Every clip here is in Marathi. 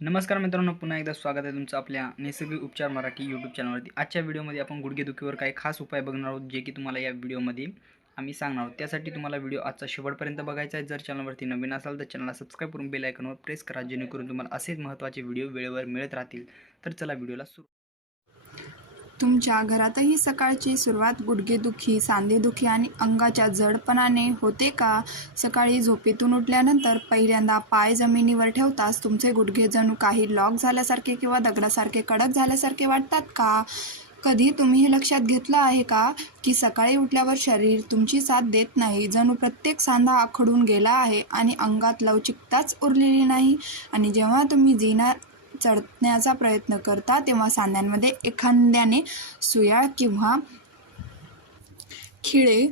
नमस्कार मित्रांनो, पुन्हा एकदा स्वागत आहे तुमचं आपल्या नैसर्गिक उपचार मराठी यूट्यूब चॅनलवरती। आजच्या व्हिडिओमध्ये आपण गुडघेदुखीवर काही खास उपाय बघणार आहोत, जे की तुम्हाला या व्हिडिओमध्ये आम्ही सांगणार आहोत। त्यासाठी तुम्हाला व्हिडिओ आजचा शेवटपर्यंत बघायचा आहे। जर चॅनलवरती नवीन असाल तर चॅनलला सबस्क्राईब करून बेल आयकॉनवर प्रेस करा, जेणेकरून तुम्हाला असेच महत्त्वाचे व्हिडिओ वेळेवर मिळत राहतील। तर चला व्हिडिओला सुरू। तुमच्या घरातही सकाळची सुरुवात गुडघेदुखी, सांधेदुखी आणि अंगाच्या जडपणाने होते का? सकाळी झोपेतून उठल्यानंतर पहिल्यांदा पाय जमिनीवर ठेवताच तुमचे गुडघे जणू काही लॉक झाल्यासारखे किंवा दगडासारखे कडक झाल्यासारखे वाटतात का? कधी तुम्ही हे लक्षात घेतलं आहे का की सकाळी उठल्यावर शरीर तुमची साथ देत नाही, जणू प्रत्येक सांधा आखडून गेला आहे आणि अंगात लवचिकताच उरलेली नाही? आणि जेव्हा तुम्ही जिना चढण्याचा प्रयत्न करता तेव्हा सांध्यांमध्ये एखाद्याने सुया किंवा खिळे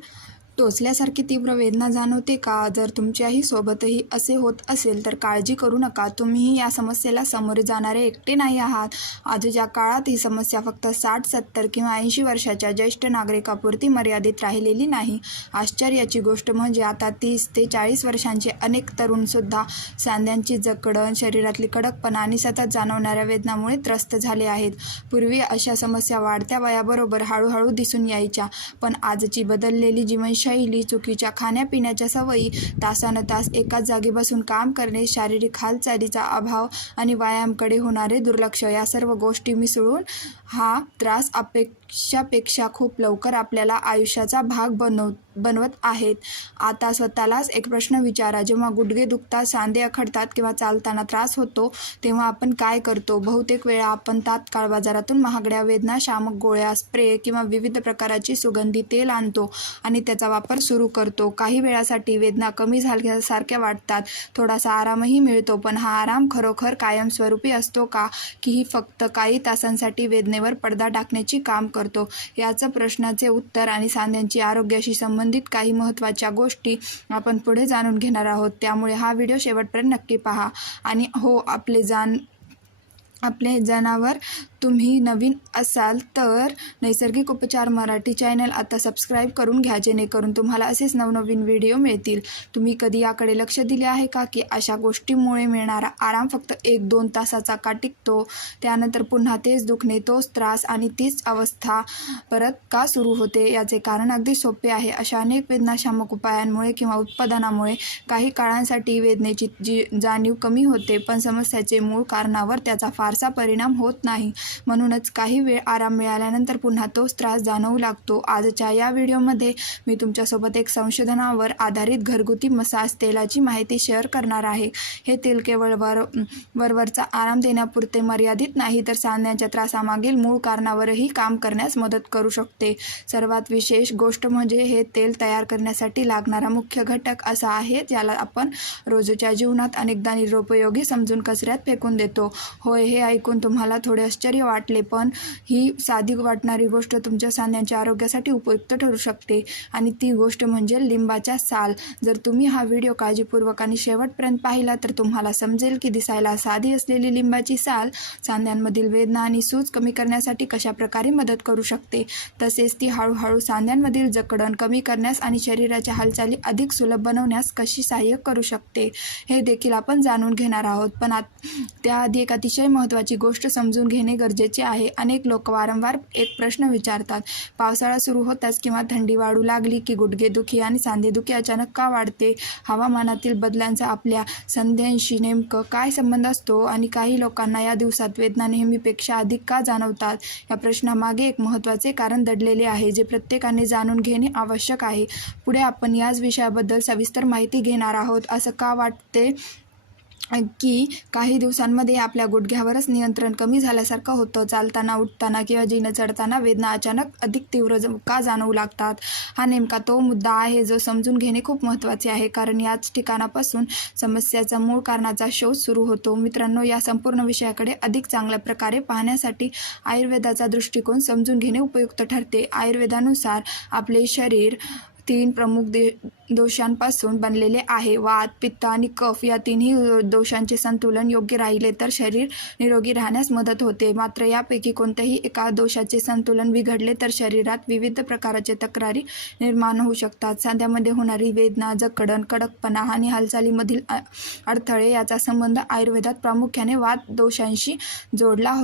टोचल्यासारखी तीव्र वेदना जाणवते का? जर तुमच्याही सोबतही असे होत असेल तर काळजी करू नका, तुम्हीही या समस्येला सामोरे जाणारे एकटे नाही आहात। आजच्या काळात ही समस्या फक्त 60, 70 किंवा 80 वर्षाच्या ज्येष्ठ नागरिकापुरती मर्यादित राहिलेली नाही। आश्चर्याची गोष्ट म्हणजे आता 30 ते 40 वर्षांचे अनेक तरुणसुद्धा सांध्यांची जकडण, शरीरातली कडकपणा आणि सतत जाणवणाऱ्या वेदनामुळे त्रस्त झाले आहेत। पूर्वी अशा समस्या वाढत्या वयाबरोबर हळूहळू दिसून यायच्या, पण आजची बदललेली जीवनशैली, चुकीच्या खाण्यापिण्याच्या सवयी, तासानतास एकाच जागी बसून काम करणे, शारीरिक हालचालीचा अभाव आणि व्यायामाकडे होणारे दुर्लक्ष या सर्व गोष्टी मिसळून हा त्रास अपेक्षापेक्षा खूप लवकर आपल्याला आयुष्याचा भाग बनवत आहेत। आता स्वतःलाच एक प्रश्न विचारा, जेव्हा गुडघे दुखतात, सांधे अखडतात किंवा चालताना त्रास होतो तेव्हा आपण काय करतो? बहुतेक वेळा आपण तात्काळ बाजारातून महागड्या वेदनाशामक गोळ्या, स्प्रे किंवा विविध प्रकारची सुगंधी तेल आणतो आणि त्याचा वापर सुरू करतो। काही वेळासाठी वेदना कमी झाल्यासारख्या वाटतात, थोडासा आरामही मिळतो, पण हा आराम खरोखर कायमस्वरूपी असतो का, की ही फक्त काही तासांसाठी वेदनेवर पडदा टाकण्याची काम करतो? याचं प्रश्नाचे उत्तर आणि सांध्यांची आरोग्याशी संबंधित काही महत्त्वाच्या गोष्टी आपण पुढे जाणून घेणार आहोत, त्यामुळे हा व्हिडिओ शेवटपर्यंत नक्की पहा। आणि हो, आपले जनावर तुम्ही नवीन असाल तर नैसर्गिक उपचार मराठी चॅनल आता सबस्क्राईब करून घ्या, जेणेकरून तुम्हाला असेच नवनवीन व्हिडिओ मिळतील। तुम्ही कधी याकडे लक्ष दिले आहे का की अशा गोष्टींमुळे मिळणारा आराम फक्त 1-2 तासाचा का टिकतो? त्यानंतर पुन्हा तेच दुखणे, तोच त्रास आणि तीच अवस्था परत का सुरू होते? याचे कारण अगदी सोपे आहे। अशा अनेक वेदनाशामक उपायांमुळे किंवा उत्पादनामुळे काही काळांसाठी वेदनेची जाणीव कमी होते, पण समस्येचे मूळ कारणावर त्याचा फारसा परिणाम होत नाही। म्हणूनच काही वेळ आराम मिळाल्यानंतर पुन्हा तोच त्रास जाणवू लागतो। आजच्या या व्हिडिओमध्ये मी तुमच्यासोबत एक संशोधनावर आधारित घरगुती मसाज तेलाची माहिती शेअर करणार आहे। हे तेल केवळ वरवरचा आराम देण्यापुरते मर्यादित नाही, तर सांध्यांच्या त्रासामागील मूळ कारणावरही काम करण्यास मदत करू शकते। सर्वात विशेष गोष्ट म्हणजे हे तेल तयार करण्यासाठी लागणारा मुख्य घटक असा आहे, ज्याला आपण रोजच्या जीवनात अनेकदा निरुपयोगी समजून कचऱ्यात फेकून देतो। होय, हे ऐकून तुम्हाला थोडे आश्चर्य वाटले, पण ही साधी वाटणारी गोष्ट तुमच्या सांध्यांच्या आरोग्यासाठी उपयुक्त ठरू शकते, आणि ती गोष्ट म्हणजे लिंबाच्या साल। जर तुम्ही हा व्हिडिओ काळजीपूर्वक आणि शेवटपर्यंत पाहिला तर तुम्हाला समजेल की दिसायला साधी असलेली लिंबाची साल सांध्यांमधील वेदना आणि सूज कमी करण्यासाठी कशाप्रकारे मदत करू शकते। तसेच ती हळूहळू सांध्यांमधील जकडण कमी करण्यास आणि शरीराच्या हालचाली अधिक सुलभ बनवण्यास कशी सहाय्य करू शकते, हे देखील आपण जाणून घेणार आहोत। पण त्याआधी एक अतिशय महत्त्वाची गोष्ट समजून घेणे गरजेचे आहे। अनेक लोक वारंवार एक प्रश्न विचारतात, पावसाळा सुरू होताच किंवा थंडी वाढू लागली की गुडघेदुखी आणि सांधेदुखी अचानक का वाढते? हवामानातील बदलांचा आपल्या सांध्यांशी नेमकं काय संबंध असतो? आणि काही लोकांना या दिवसात वेदना नेहमीपेक्षा अधिक का जाणवतात? या प्रश्नामागे एक महत्त्वाचे कारण दडलेले आहे, जे प्रत्येकाने जाणून घेणे आवश्यक आहे। पुढे आपण याच विषयाबद्दल सविस्तर माहिती घेणार आहोत। असं का वाटते की काही दिवसांमध्ये आपल्या गुडघ्यावरच नियंत्रण कमी झाल्यासारखं होतं? चालताना, उठताना किंवा जिने चढताना वेदना अचानक अधिक तीव्र का जाणवू लागतात? हा नेमका तो मुद्दा आहे जो समजून घेणे खूप महत्त्वाचे आहे, कारण याच ठिकाणापासून समस्येचा मूळ कारणाचा शोध सुरू होतो। मित्रांनो, या संपूर्ण विषयाकडे अधिक चांगल्या प्रकारे पाहण्यासाठी आयुर्वेदाचा दृष्टिकोन समजून घेणे उपयुक्त ठरते। आयुर्वेदानुसार आपले शरीर 3 प्रमुख दोषांपासून बनलेले आहे. वात, पित्त आणि कफ या तिन्ही दोषांचे संतुलन योग्य राहिले तर शरीर निरोगी राहण्यास मदत होते. मात्र यापैकी कोणत्याही एका दोषाचे संतुलन बिघडले तर शरीरात विविध प्रकारचे तक्रारी निर्माण होऊ शकतात. सांध्यामध्ये होणारी वेदना, जखडण, कडकपणा आणि हालचालीमधील अडथळे याचा संबंध आयुर्वेदात प्रामुख्याने वात दोषांशी जोडला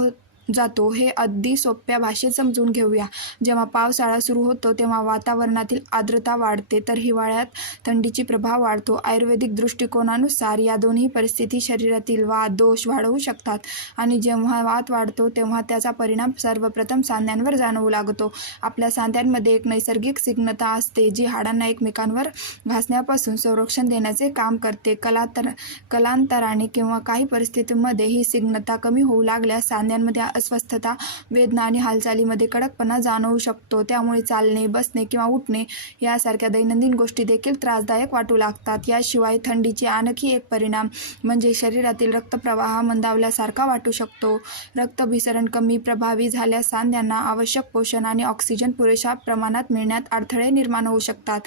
जातो. हे अगदी सोप्या भाषेत समजून घेऊया. जेव्हा पावसाळा सुरू होतो तेव्हा वातावरणातील आर्द्रता वाढते तर हिवाळ्यात थंडीची प्रभाव वाढतो. आयुर्वेदिक दृष्टिकोनानुसार या दोन्ही परिस्थिती शरीरातील वात दोष वाढवू शकतात आणि जेव्हा वात वाढतो तेव्हा त्याचा परिणाम सर्वप्रथम सांध्यांवर जाणवू लागतो. आपल्या सांध्यांमध्ये एक नैसर्गिक स्निग्धता असते जी हाडांना एकमेकांवर घासण्यापासून संरक्षण देण्याचे काम करते. कालांतराने किंवा काही परिस्थितीमध्ये ही स्निग्धता कमी होऊ लागल्यास सांध्यांमध्ये अस्वस्थता, वेदना आणि हालचालीमध्ये कडकपणा जाणवू शकतो. त्यामुळे चालणे, बसणे किंवा उठणे यासारख्या दैनंदिन गोष्टी देखील त्रासदायक वाटू लागतात. याशिवाय थंडीचे आणखी एक परिणाम म्हणजे शरीरातील रक्तप्रवाह मंदावल्यासारखा वाटू शकतो. रक्तभिसरण कमी प्रभावी झाल्यास सांध्यांना आवश्यक पोषण आणि ऑक्सिजन पुरेशा प्रमाणात मिळण्यात अडथळे निर्माण होऊ शकतात.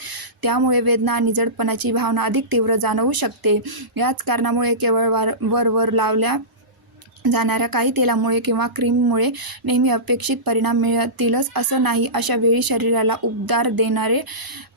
त्यामुळे वेदना आणि जडपणाची भावना अधिक तीव्र जाणवू शकते. याच कारणामुळे केवळ वर लावल्या जाणाऱ्या काही तेलामुळे किंवा क्रीममुळे नेहमी अपेक्षित परिणाम मिळतीलच असं नाही. अशा वेळी शरीराला उबदार देणारे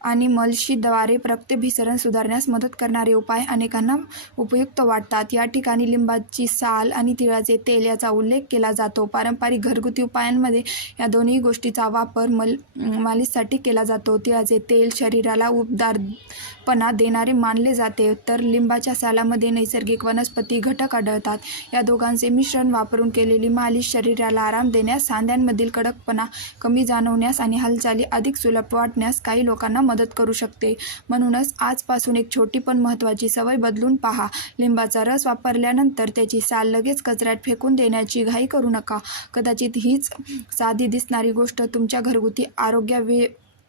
आणि मलशीद्वारे रक्तभिसरण सुधारण्यास मदत करणारे उपाय अनेकांना उपयुक्त वाटतात. या ठिकाणी लिंबाची साल आणि तिळाचे तेल याचा उल्लेख केला जातो. पारंपरिक घरगुती उपायांमध्ये या दोन्ही गोष्टीचा वापर मालिशसाठी केला जातो. तिळाचे तेल शरीराला उबदारपणा देणारे मानले जाते तर लिंबाच्या सालामध्ये नैसर्गिक वनस्पती घटक आढळतात. या दोघांचे मिश्रण वापरून केलेली मालिश शरीराला आराम देण्यास, सांध्यांमधील कडकपणा कमी जाणवण्यास आणि हालचाली अधिक सुलभ वाटण्यास काही लोकांना मदत करू शकते. म्हणूनच आजपासून एक छोटी पण महत्त्वाची सवय बदलून पहा. लिंबाचा रस वापरल्यानंतर त्याची साल लगेच कचऱ्यात फेकून देण्याची घाई करू नका. कदाचित हीच साधी दिसणारी गोष्ट तुमच्या घरगुती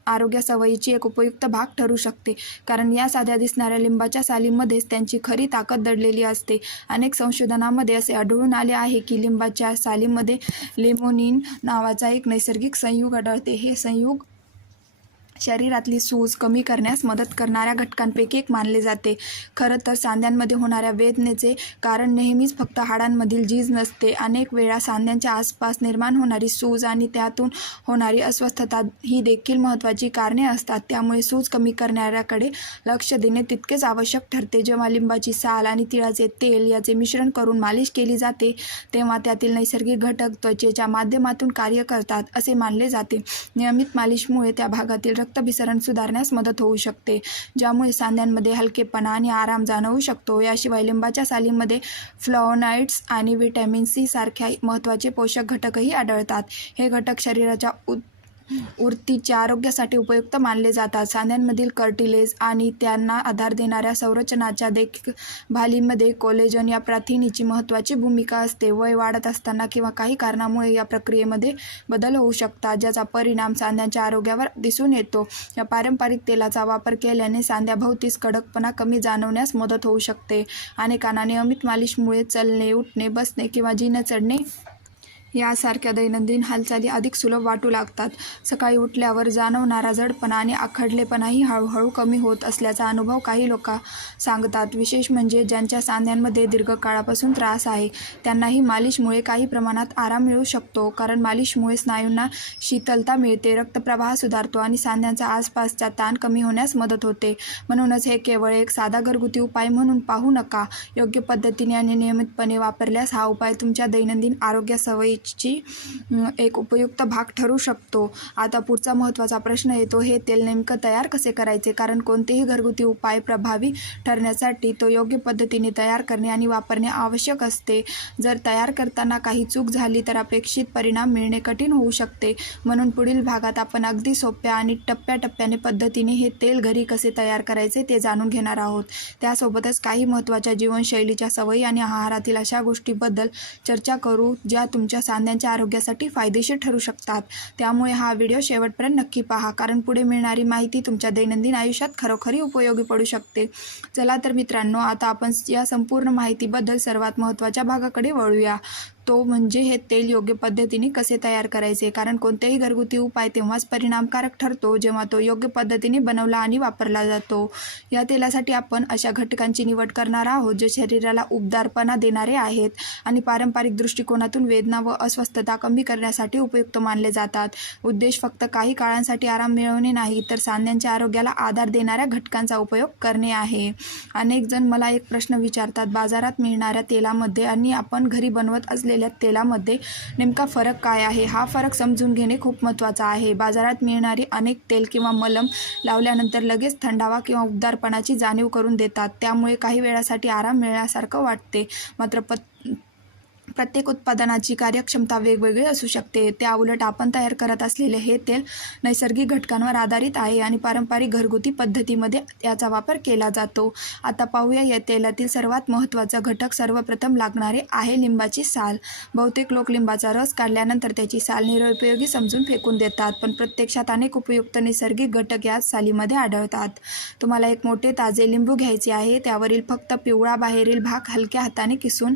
आरोग्य सवयीची एक उपयुक्त भाग ठरू शकते. कारण या साध्या दिसणाऱ्या लिंबाच्या सालीमध्येच त्यांची खरी ताकद दडलेली असते. अनेक संशोधनामध्ये असे आढळून आले आहे की लिंबाच्या सालीमध्ये लिमोनिन नावाचा एक नैसर्गिक संयुग आढळते. हे संयुग शरीरातली सूज कमी करण्यास मदत करणाऱ्या घटकांपैकी एक मानले जाते. खरं तर सांध्यांमध्ये होणाऱ्या वेदनेचे कारण नेहमीच फक्त हाडांमधील झीज नसते. अनेक वेळा सांध्यांच्या आसपास निर्माण होणारी सूज आणि त्यातून होणारी अस्वस्थता ही देखील महत्त्वाची कारणे असतात. त्यामुळे सूज कमी करणाऱ्याकडे लक्ष देणे तितकेच आवश्यक ठरते. जेव्हा लिंबाची साल आणि तिळाचे तेल याचे मिश्रण करून मालिश केली जाते तेव्हा त्यातील नैसर्गिक घटक त्वचेच्या माध्यमातून कार्य करतात असे मानले जाते. नियमित मालिशमुळे त्या भागातील रक्तभिसरण सुधारण्यास मदत होऊ शकते, ज्यामुळे सांध्यांमध्ये हलकेपणा आणि आराम जाणवू शकतो. याशिवाय लिंबाच्या सालीमध्ये फ्लॅवोनॉइड्स आणि व्हिटॅमिन सी सारख्या महत्त्वाचे पोषक घटकही आढळतात. हे घटक शरीराच्या ऊर्तीच्या आरोग्यासाठी उपयुक्त मानले जातात. सांध्यांमधील कार्टिलेज आणि त्यांना आधार देणाऱ्या संरचनाच्या देखभालीमध्ये कोलेजन या प्रथिनाची महत्त्वाची भूमिका असते. वय वाढत असताना किंवा काही कारणामुळे या प्रक्रियेमध्ये बदल होऊ शकतात, ज्याचा परिणाम सांध्यांच्या आरोग्यावर दिसून येतो. या पारंपरिक तेलाचा वापर केल्याने सांध्याभोवतीच कडकपणा कमी जाणवण्यास मदत होऊ शकते. अनेकांना नियमित मालिशमुळे चलणे, उठणे, बसणे किंवा जिने चढणे यासारख्या दैनंदिन हालचाली अधिक सुलभ वाटू लागतात. सकाळी उठल्यावर जाणवणारा जडपणा आणि आखडलेपणाही हळूहळू कमी होत असल्याचा अनुभव काही लोक सांगतात. विशेष म्हणजे ज्यांच्या सांध्यांमध्ये दीर्घकाळापासून त्रास आहे त्यांनाही मालिशमुळे काही प्रमाणात आराम मिळू शकतो. कारण मालिशमुळे स्नायूंना शीतलता मिळते, रक्तप्रवाह सुधारतो आणि सांध्यांचा आसपासचा ताण कमी होण्यास मदत होते. म्हणूनच हे केवळ एक साधा घरगुती उपाय म्हणून पाहू नका. योग्य पद्धतीने आणि नियमितपणे वापरल्यास हा उपाय तुमच्या दैनंदिन आरोग्य सवयी एक उपयुक्त भाग ठरू शकतो. आता पुढचा महत्त्वाचा प्रश्न येतो, हे तेल नेमकं तयार कसे करायचे? कारण कोणतेही घरगुती उपाय प्रभावी ठरण्यासाठी तो योग्य पद्धतीने तयार करणे आणि वापरणे आवश्यक असते. जर तयार करताना काही चूक झाली तर अपेक्षित परिणाम मिळणे कठीण होऊ शकते. म्हणून पुढील भागात आपण अगदी सोप्या आणि टप्प्याटप्प्याने पद्धतीने हे तेल घरी कसे तयार करायचे ते जाणून घेणार आहोत. त्यासोबतच काही महत्त्वाच्या जीवनशैलीच्या सवयी आणि आहारातील अशा गोष्टींबद्दल चर्चा करू ज्या तुमच्या सांध्यांच्या आरोग्यासाठी फायदेशीर ठरू शकतात. त्यामुळे हा व्हिडिओ शेवटपर्यंत नक्की पहा, कारण पुढे मिळणारी माहिती तुमच्या दैनंदिन आयुष्यात खरोखरी उपयोगी पडू शकते. चला तर मित्रांनो, आता आपण या संपूर्ण माहितीबद्दल सर्वात महत्त्वाच्या भागाकडे वळूया, तो म्हणजे हे तेल योग्य पद्धतीने कसे तयार करायचे. कारण कोणताही घरगुती उपाय तेव्हाच परिणामकारक ठरतो जेव्हा तो योग्य पद्धतीने बनवला आणि वापरला जातो. या तेलासाठी आपण अशा घटकांची निवड करणार आहोत जे शरीराला उबदारपणा देणारे आहेत आणि पारंपरिक दृष्टिकोनातून वेदना व अस्वस्थता कमी करण्यासाठी उपयुक्त मानले जातात. उद्देश फक्त काही काळासाठी आराम मिळवणे नाही, तर सांध्यांच्या आरोग्याला आधार देणाऱ्या घटकांचा उपयोग करणे आहे. अनेक जण मला एक प्रश्न विचारतात, बाजारात मिळणाऱ्या तेलामध्ये आणि आपण घरी बनवत असलेल्या तेलामध्ये नेमका फरक काय आहे? हा फरक समजून घेणे खूप महत्त्वाचा आहे. बाजारात मिळणारी अनेक तेल किंवा मलम लावल्यानंतर लगेच थंडावा किंवा उबदारपणाची जाणीव करून देतात. त्यामुळे काही वेळासाठी आराम मिळाल्यासारखं वाटते, मात्र प्रत्येक उत्पादनाची कार्यक्षमता वेगवेगळी असू शकते. त्याउलट आपण तयार करत असलेले हे तेल नैसर्गिक घटकांवर आधारित आहे आणि पारंपरिक घरगुती पद्धतीमध्ये याचा वापर केला जातो. आता पाहूया या तेलातील सर्वात महत्त्वाचा घटक. सर्वप्रथम लागणारे आहे लिंबाची साल. बहुतेक लोक लिंबाचा रस काढल्यानंतर त्याची साल निरुपयोगी समजून फेकून देतात, पण प्रत्यक्षात अनेक उपयुक्त नैसर्गिक घटक याच सालीमध्ये आढळतात. तुम्हाला एक मोठे ताजे लिंबू घ्यायचे आहे. त्यावरील फक्त पिवळा बाहेरील भाग हलक्या हाताने किसून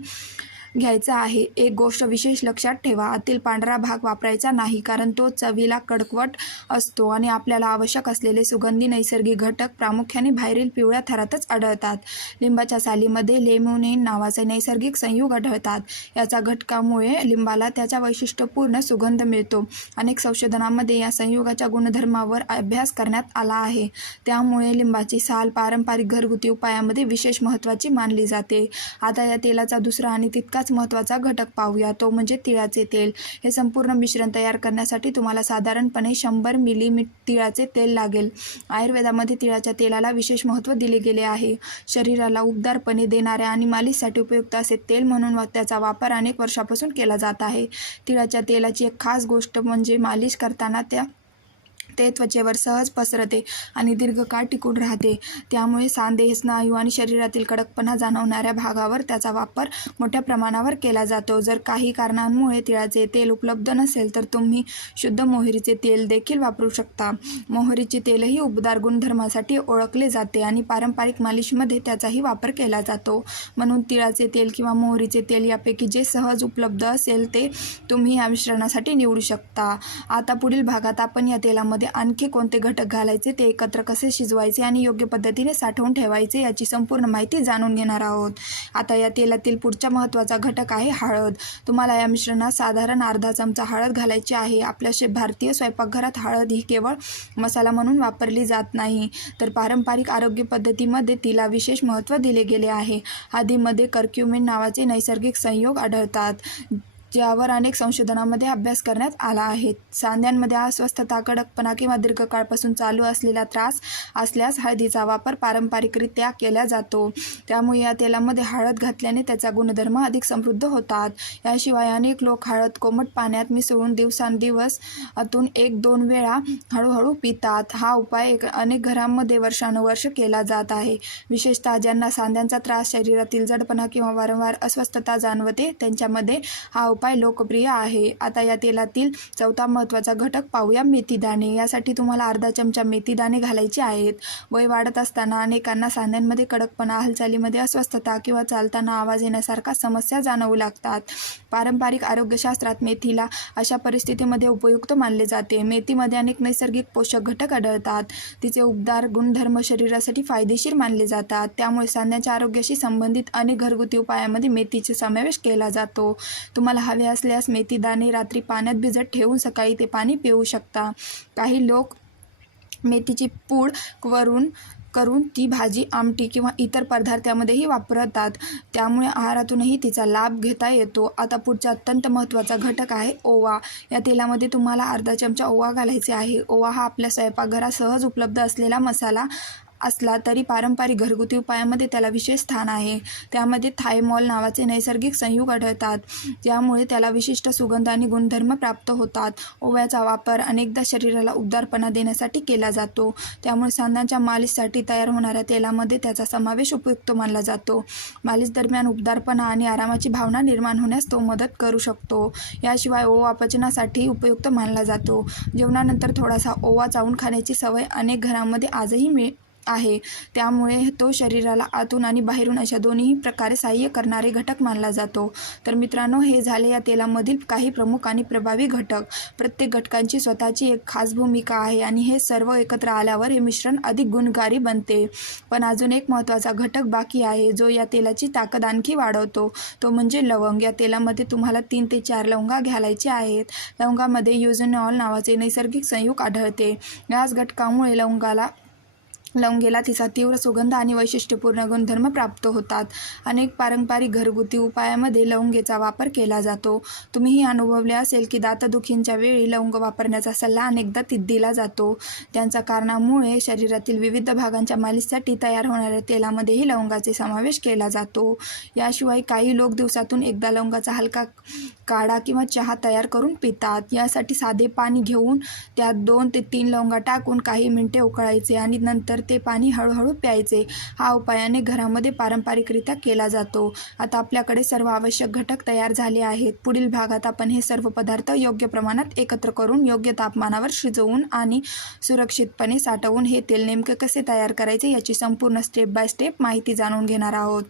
घ्यायचा आहे. एक गोष्ट विशेष लक्षात ठेवा, आतील पांढरा भाग वापरायचा नाही, कारण तो चवीला कडवट असतो आणि आपल्याला आवश्यक असलेले सुगंधी नैसर्गिक घटक प्रामुख्याने बाहेरील पिवळ्या थरातच आढळतात. लिंबाच्या सालीमध्ये लेमोनिन नावाचे नैसर्गिक संयुग आढळतात. याचा घटकामुळे लिंबाला त्याचा वैशिष्ट्यपूर्ण सुगंध मिळतो. अनेक संशोधनामध्ये या संयुगाच्या गुणधर्मावर अभ्यास करण्यात आला आहे. त्यामुळे लिंबाची साल पारंपरिक घरगुती उपायामध्ये विशेष महत्त्वाची मानली जाते. आता या तेलाचा दुसरा आणि तितकाच महत्त्वाचा घटक पाहूया, तो म्हणजे तिळाचे तेल. हे संपूर्ण मिश्रण तयार करण्यासाठी तुम्हाला साधारणपणे 100 मिली तिळाचे तेल लागेल. आयुर्वेदामध्ये तिळाच्या तेलाला विशेष महत्त्व दिले गेले आहे. शरीराला उबदारपणे देणाऱ्या आणि मालिशसाठी उपयुक्त असे तेल म्हणून त्याचा वापर अनेक वर्षापासून केला जात आहे. तिळाच्या तेलाची एक खास गोष्ट म्हणजे मालिश करताना ते त्वचेवर सहज पसरते आणि दीर्घकाळ टिकून राहते. त्यामुळे सांधे, स्नायू आणि शरीरातील कडकपणा जाणवणाऱ्या भागावर त्याचा वापर मोठ्या प्रमाणावर केला जातो. जर काही कारणांमुळे तिळाचे तेल उपलब्ध नसेल तर तुम्ही शुद्ध मोहरीचे तेल देखील वापरू शकता. मोहरीचे तेलही उबदार गुणधर्मासाठी ओळखले जाते आणि पारंपरिक मालिशमध्ये त्याचाही वापर केला जातो. म्हणून तिळाचे तेल किंवा मोहरीचे तेल यापैकी जे सहज उपलब्ध असेल ते तुम्ही या मिश्रणासाठी निवडू शकता. आता पुढील भागात आपण या तेलामध्ये आणखी कोणते घटक घालायचे, ते एकत्र कसे शिजवायचे आणि योग्य पद्धतीने साठवून ठेवायचे याची संपूर्ण माहिती जाणून घेणार आहोत. आता या तेलातील पुढचा महत्त्वाचा घटक आहे हळद. तुम्हाला या मिश्रणात साधारण अर्धा चमचा हळद घालायची आहे. आपल्या भारतीय स्वयंपाकघरात हळद ही केवळ मसाला म्हणून वापरली जात नाही, तर पारंपरिक आरोग्य पद्धतीमध्ये तिला विशेष महत्त्व दिले गेले आहे. हळदीमध्ये कर्क्युमिन नावाचे नैसर्गिक संयोग आढळतात, ज्यावर अनेक संशोधनामध्ये अभ्यास करण्यात आला आहे. सांध्यांमध्ये अस्वस्थता, कडकपणा किंवा दीर्घकाळपासून चालू असलेला त्रास असल्यास हळदीचा वापर पारंपरिकरित्या केला जातो. त्यामुळे या तेलामध्ये हळद घातल्याने त्याचा गुणधर्म अधिक समृद्ध होतात. याशिवाय अनेक लोक हळद कोमट पाण्यात मिसळून दिवसांदिवस आतून 1-2 वेळा हळूहळू पितात. हा उपाय अनेक घरांमध्ये वर्षानुवर्ष केला जात आहे. विशेषतः ज्यांना सांध्यांचा त्रास, शरीरातील जडपणा किंवा वारंवार अस्वस्थता जाणवते त्यांच्यामध्ये हा उपाय लोकप्रिय आहे. आता या तेलातील चौथा महत्त्वाचा घटक पाहूया, मेथीदाणे. यासाठी तुम्हाला अर्धा चमचा मेथीदाणे घालायचे आहेत. वय वाढत असताना अनेकांना सांध्यांमध्ये कडकपणा, हालचालीमध्ये अस्वस्थता किंवा चालताना आवाज येण्यासारख्या समस्या जाणवू लागतात. पारंपरिक आरोग्यशास्त्रात मेथीला अशा परिस्थितीमध्ये उपयुक्त मानले जाते. मेथीमध्ये अनेक नैसर्गिक पोषक घटक आढळतात. तिचे उबदार गुणधर्म शरीरासाठी फायदेशीर मानले जातात. त्यामुळे सांध्यांच्या आरोग्याशी संबंधित अनेक घरगुती उपायामध्ये मेथीचा समावेश केला जातो. तुम्हाला हवे असल्यास मेथीदाणे रात्री पाण्यात भिजत ठेवून सकाळी ते पाणी पिऊ शकता. काही लोक मेथीची पूड करून ती भाजी, आमटी किंवा इतर पदार्थांमध्येही वापरतात. त्यामुळे आहारातूनही तिचा लाभ घेता येतो. आता पुढचा अत्यंत महत्त्वाचा घटक आहे ओवा. या तेलामध्ये तुम्हाला अर्धा चमचा ओवा घालायचे आहे. ओवा हा आपल्या स्वयंपाकघरात सहज उपलब्ध असलेला मसाला असला तरी पारंपरिक घरगुती उपायामध्ये त्याला विशेष स्थान आहे. त्यामध्ये थायमॉल नावाचे नैसर्गिक संयुग आढळतात, ज्यामुळे त्याला विशिष्ट सुगंध आणि गुणधर्म प्राप्त होतात. ओव्याचा वापर अनेकदा शरीराला उबदारपणा देण्यासाठी केला जातो. त्यामुळे सांध्यांच्या मालिशसाठी तयार होणाऱ्या तेलामध्ये त्याचा समावेश उपयुक्त मानला जातो. मालिश दरम्यान उबदारपणा आणि आरामाची भावना निर्माण होण्यास तो मदत करू शकतो. याशिवाय ओवा पचनासाठी उपयुक्त मानला जातो. जेवणानंतर थोडासा ओवा चावून खाण्याची सवय अनेक घरांमध्ये आजही आहे, त्यामुळे तो शरीराला आतून आणि बाहेरून अशा दोन्ही प्रकारे सहाय्य करणारे घटक मानला जातो. तर मित्रांनो, हे झाले या तेलामधील काही प्रमुख आणि प्रभावी घटक. प्रत्येक घटकांची स्वतःची एक खास भूमिका आहे आणि हे सर्व एकत्र आल्यावर हे मिश्रण अधिक गुणकारी बनते. पण अजून एक महत्त्वाचा घटक बाकी आहे जो या तेलाची ताकद आणखी वाढवतो, तो म्हणजे लवंग. या तेलामध्ये तुम्हाला 3 ते 4 लवंगा घालायचे आहेत. लवंगामध्ये युझेनॉल नावाचे नैसर्गिक संयुग आढळते. याच घटकामुळे लवंगेला तिचा तीव्र सुगंध आणि वैशिष्ट्यपूर्ण गुणधर्म प्राप्त होतात. अनेक पारंपरिक घरगुती उपायामध्ये लवंगेचा वापर केला जातो. तुम्हीही अनुभवले असेल की दातदुखींच्या वेळी लवंग वापरण्याचा सल्ला अनेकदा दिला जातो. त्यांच्या कारणामुळे शरीरातील विविध भागांच्या मालिशसाठी तयार होणाऱ्या तेलामध्येही लवंगाचा समावेश केला जातो. याशिवाय काही लोक दिवसातून एकदा लवंगाचा हलका काढा किंवा चहा तयार करून पितात. यासाठी साधे पाणी घेऊन त्यात 2 ते 3 लवंगा टाकून काही मिनिटे उकळायचे आणि नंतर ते पाणी हळूहळू प्यायचे. हा उपायाने घरामध्ये पारंपरिकरित्या केला जातो. आता आपल्याकडे सर्व आवश्यक घटक तयार झाले आहेत. पुढील भागात आपण हे सर्व पदार्थ योग्य प्रमाणात एकत्र करून योग्य तापमानावर शिजवून आणि सुरक्षितपणे साठवून हे तेल नेमके कसे तयार करायचे याची संपूर्ण स्टेप बाय स्टेप माहिती जाणून घेणार आहोत.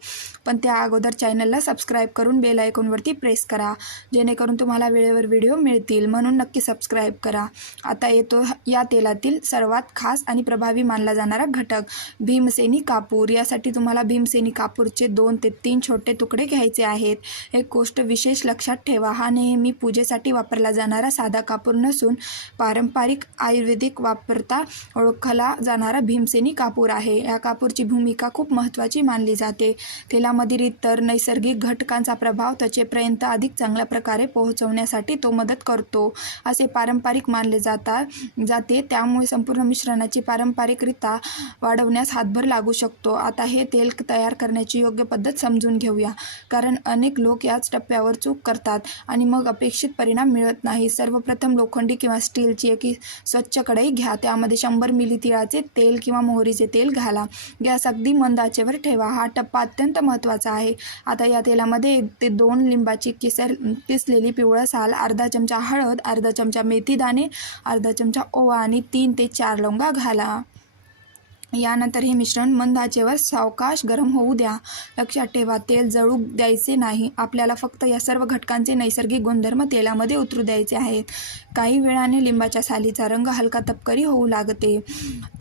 पण त्या अगोदर चॅनलला सबस्क्राईब करून बेल आयकॉनवरती प्रेस करा, जेणेकरून तुम्हाला वेळेवर व्हिडिओ मिळतील, म्हणून नक्की सबस्क्राईब करा. आता येतो या तेलातील सर्वात खास आणि प्रभावी मानला जाणारा घटक, भीमसेनी कापूर. यासाठी तुम्हाला भीमसेनी कापूरचे 2 ते 3 छोटे तुकडे घ्यायचे आहेत. एक गोष्ट विशेष लक्षात ठेवा, हा नेहमी पूजेसाठी वापरला जाणारा साधा कापूर नसून पारंपरिक आयुर्वेदिक वापरता ओळखला जाणारा भीमसेनी कापूर आहे. या कापूरची भूमिका खूप महत्त्वाची मानली जाते. तेलामधील इतर नैसर्गिक घटकांचा प्रभाव त्वचेपर्यंत अधिक चांगल्या प्रकारे पोहोचवण्यासाठी तो मदत करतो, असे पारंपरिक मानले जाते. त्यामुळे संपूर्ण मिश्रणाची पारंपरिकरित्या वाढवण्यास हातभार लागू शकतो. आता हे तेल तयार करण्याची योग्य पद्धत समजून घेऊया, कारण अनेक लोक याच टप्प्यावर चूक करतात आणि मग अपेक्षित परिणाम मिळत नाही. सर्वप्रथम लोखंडी किंवा स्टीलची एक स्वच्छ कढई घ्या. त्यामध्ये 100 मिली तिळाचे तेल किंवा मोहरीचे तेल घाला. गॅस अगदी मंद आचेवर ठेवा. हा टप्पा अत्यंत महत्त्वाचा आहे. आता या तेलामध्ये 1 ते 2 लिंबाची किसलेली पिवळा साल, अर्धा चमचा हळद, अर्धा चमचा मेथी दाणे, अर्धा चमचा ओवा आणि 3 ते 4 लवंगा घाला. यानंतर हे मिश्रण मंद आचेवर सावकाश गरम होऊ द्या. लक्षात ठेवा, तेल जळू द्यायचे नाही. आपल्याला फक्त या सर्व घटकांचे नैसर्गिक गुणधर्म तेलामध्ये उतरू द्यायचे आहेत. काही वेळाने लिंबाच्या सालीचा रंग हलका तपकरी होऊ लागते,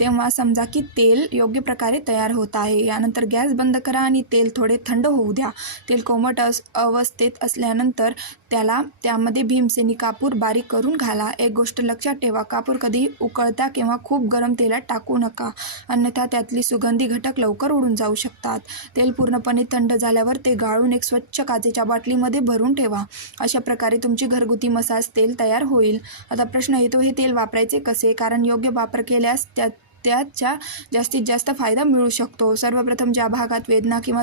तेव्हा समजा की तेल योग्य प्रकारे तयार होत आहे. यानंतर गॅस बंद करा आणि तेल थोडे थंड होऊ द्या. तेल कोमट अवस्थेत असल्यानंतर त्यामध्ये भीमसेनी कापूर बारीक करून घाला. एक गोष्ट लक्षात ठेवा, कापूर कधीही उकळता किंवा खूप गरम तेलात टाकू नका, अन्यथा त्यातली सुगंधी घटक लवकर उडून जाऊ शकतात. तेल पूर्णपणे थंड झाल्यावर ते गाळून एक स्वच्छ काचेच्या बाटलीमध्ये भरून ठेवा. अशा प्रकारे तुमची घरगुती मसाज तेल तयार होईल. आता प्रश्न येतो, हे तेल वापरायचे कसे? कारण योग्य वापर केल्यास त्याचा जास्तीत जास्त फायदा मिळू शकतो. सर्वप्रथम ज्या भागात वेदना किंवा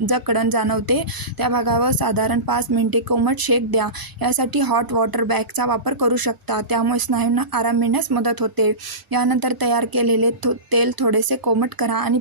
जकडण जाणवते त्या भागावर साधारण 5 मिनिटे कोमट शेक द्या. यासाठी हॉट वॉटर बॅगचा वापर करू शकता, त्यामुळे स्नायूंना आराम मिळण्यास मदत होते. यानंतर तयार केलेले तेल थोडेसे कोमट करा आणि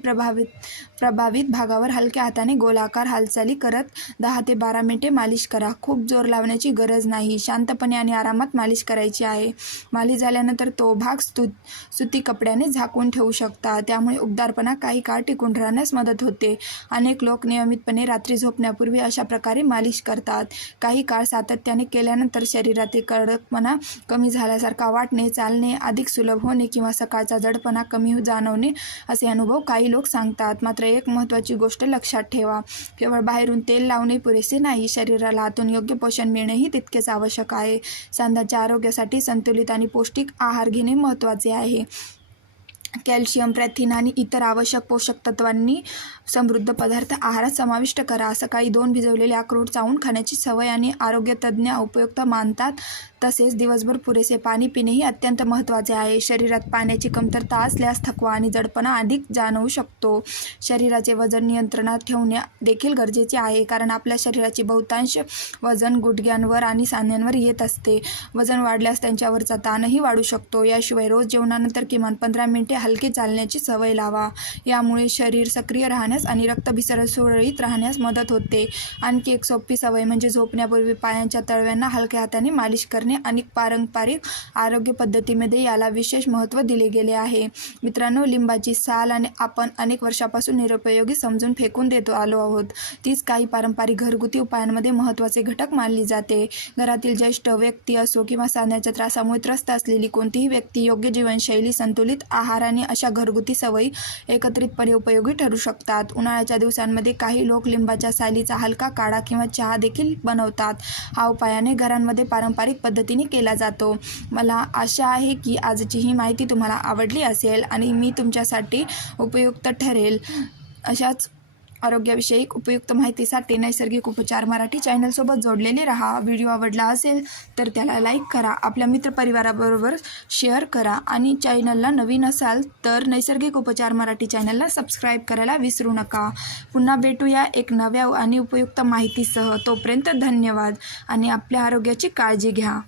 प्रभावित भागावर हलक्या हाताने गोलाकार हालचाली करत 10 ते 12 मिनिटे मालिश करा. खूप जोर लावण्याची गरज नाही, शांतपणे आणि आरामात मालिश करायची आहे. मालिश झाल्यानंतर तो भाग सुती कपड्याने झाकून ठेवू शकता, त्यामुळे उबदारपणा काही काळ टिकून राहण्यास मदत होते. अनेक लोक नियमितपणे रात्री झोपण्यापूर्वी अशा प्रकारे मालिश करतात. काही काळ सातत्याने केल्यानंतर शरीरातील कडकपणा कमी झाल्यासारखा वाटणे, चालणे अधिक सुलभ होणे किंवा सकाळचा जडपणा कमी जाणवणे असे अनुभव काही लोक सांगतात. मात्र एक महत्त्वाची गोष्ट लक्षात ठेवा, केवळ बाहेरून तेल लावणे पुरेसे नाही, शरीराला आतून योग्य पोषण मिळणेही तितकेच आवश्यक आहे. सांध्याच्या आरोग्यासाठी संतुलित आणि पौष्टिक आहार घेणे महत्त्वाचे आहे. कॅल्शियम, प्रथिन आणि इतर आवश्यक पोषक तत्वांनी समृद्ध पदार्थ आहारात समाविष्ट करा. सकाळी 2 भिजवलेले अक्रोड चावून खाण्याची सवय आणि आरोग्यतज्ञ उपयुक्त मानतात. तसेच दिवसभर पुरेसे पाणी पिणेही अत्यंत महत्त्वाचे आहे. शरीरात पाण्याची कमतरता असल्यास थकवा आणि जडपणा अधिक जाणवू शकतो. शरीराचे वजन नियंत्रणात ठेवणे देखील गरजेचे आहे, कारण आपल्या शरीराची बहुतांश वजन गुडघ्यांवर आणि सांध्यांवर येत असते. वजन वाढल्यास त्यांच्यावरचा ताणही वाढू शकतो. याशिवाय रोज जेवणानंतर किमान 15 मिनिटे हलके चालण्याची सवय लावा. यामुळे शरीर सक्रिय राहण्यास आणि रक्तभिसरण सुरळीत राहण्यास मदत होते. आणखी एक सोपी सवय म्हणजे झोपण्यापूर्वी पायांच्या तळव्यांना हलक्या हाताने मालिश करणे आणि पारंपरिक आरोग्य पद्धतीमध्ये याला विशेष महत्त्व दिले गेले आहे. मित्रांनो, लिंबाची साल आणि आपण अनेक वर्षापासून निरुपयोगी समजून फेकून देतो आलो आहोत, तीच काही पारंपरिक घरगुती उपायांमध्ये महत्त्वाचे घटक मानली जाते. घरातील ज्येष्ठ व्यक्ती असो किंवा सांध्याच्या त्रासामुळे त्रस्त असलेली कोणतीही व्यक्ती योग्य जीवनशैली, संतुलित आहार आणि अशा घरगुती सवयी एकत्रितपणे उपयोगी ठरू शकतात. उन्हाळ्याच्या दिवसांमध्ये काही लोक लिंबाच्या सालीचा हलका काढा किंवा चहा देखील बनवतात. हा उपायाने घरांमध्ये पारंपरिक पद्धतीने केला जातो. मला आशा आहे की आजची ही माहिती तुम्हाला आवडली असेल आणि मी तुमच्यासाठी उपयुक्त ठरेल. अशाच आरोग्याविषयक उपयुक्त माहितीसाठी नैसर्गिक उपचार मराठी चॅनलसोबत जोडलेले राहा. व्हिडिओ आवडला असेल तर त्याला लाईक करा, आपल्या मित्रपरिवाराबरोबर शेअर करा आणि चॅनलला नवीन असाल तर नैसर्गिक उपचार मराठी चॅनलला सबस्क्राईब करायला विसरू नका. पुन्हा भेटूया एक नव्या आणि उपयुक्त माहितीसह. तोपर्यंत धन्यवाद आणि आपल्या आरोग्याची काळजी घ्या.